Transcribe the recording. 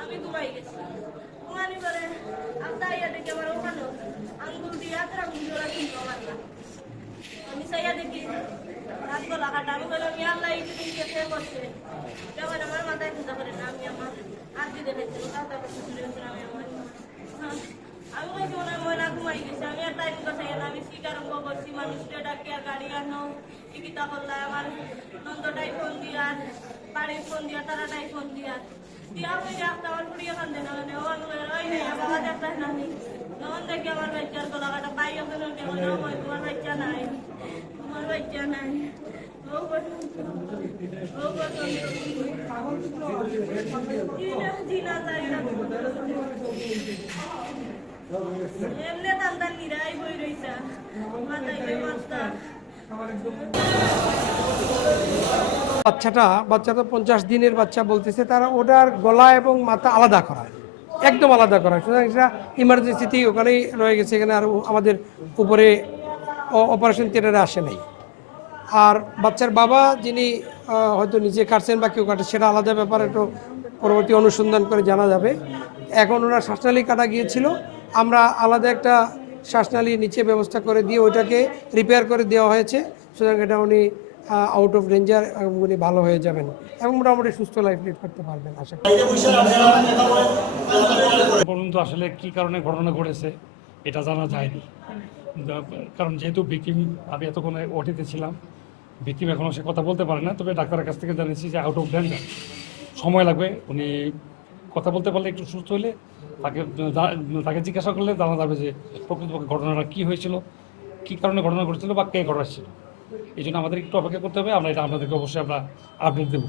আমি ঘুমাই গেছি ঘুমানি পরে আমি তাইয়া দেখি আমার ওখানে আঙ্গুল দিয়ে আতরা গুলো কিনবো মারলাম আমি সাইয়া দেখি রাত গলা কাটা আমি বললাম আল্লাহ ইদিন খেয়ে বসছে যেমন আমার মাথায় খুঁজা করে না আমি আমার আর দিতে খাইছিলাম কাউকে করতে আমি আমার আমি কইছি মনে হয় ময়না ঘুমাই গেছি আমি আর তাই বসাই না আমি শিকারম্ভ করছি মানুষটা ডাকি আর গাড়ি আনো টিকিটা করলে আমার নন্দটাই ফোন দিয়া বাড়ির ফোন দিয়া তারাটাই ফোন দিয়া দিয়া হয়ে যাচ্ছে আমার পুড়িয়ে কান্দে না মানে ওই নেই বাবা দেখতে না তখন দেখি আমার বাচ্চার গলা কাটা পাই ওখানে তোমার বাচ্চা নাই তোমার বাচ্চা নাই এমনি দান্দার নিরাই বই রইছা মাথায় মাথা বাচ্চাটা 50 দিনের বাচ্চা বলতেছে তারা ওটার গলা এবং মাথা আলাদা করা একদম আলাদা করা সুতরাং সেটা ইমার্জেন্সিতেই ওখানেই রয়ে গেছে এখানে আর আমাদের উপরে অপারেশন থিয়েটারে আসে নাই আর বাচ্চার বাবা যিনি হয়তো নিজে কাটছেন বা কেউ কাটে সেটা আলাদা ব্যাপার একটু পরবর্তী অনুসন্ধান করে জানা যাবে এখন ওনার শ্বাসনালী কাটা গিয়েছিল আমরা আলাদা একটা শ্বাসনালী নিচে ব্যবস্থা করে দিয়ে ওইটাকে রিপেয়ার করে দেওয়া হয়েছে সুতরাং এটা উনি আউট অফ ডেঞ্জার উনি ভালো হয়ে যাবেন এবং মোটামুটি সুস্থ লাইফ লিড করতে পারবেন আশা করি। পর্যন্ত আসলে কী কারণে ঘটনা ঘটেছে এটা জানা যায়নি কারণ যেহেতু ভিকটিম আমি এতক্ষণে ওটিতে ছিলাম ভিকটিম এখনও সে কথা বলতে পারে না তবে ডাক্তারের কাছ থেকে জানিয়েছি যে আউট অফ ডেঞ্জার সময় লাগবে উনি কথা বলতে পারলে একটু সুস্থ হলে তাকে জিজ্ঞাসা করলে জানা যাবে যে প্রকৃতপক্ষে ঘটনাটা কী হয়েছিল কী কারণে ঘটনা ঘটেছিল বা কে ঘটাচ্ছিল এই জন্য আমাদের একটু অপেক্ষা করতে হবে আমরা এটা আপনাদেরকে অবশ্যই আমরা আপডেট দেবো।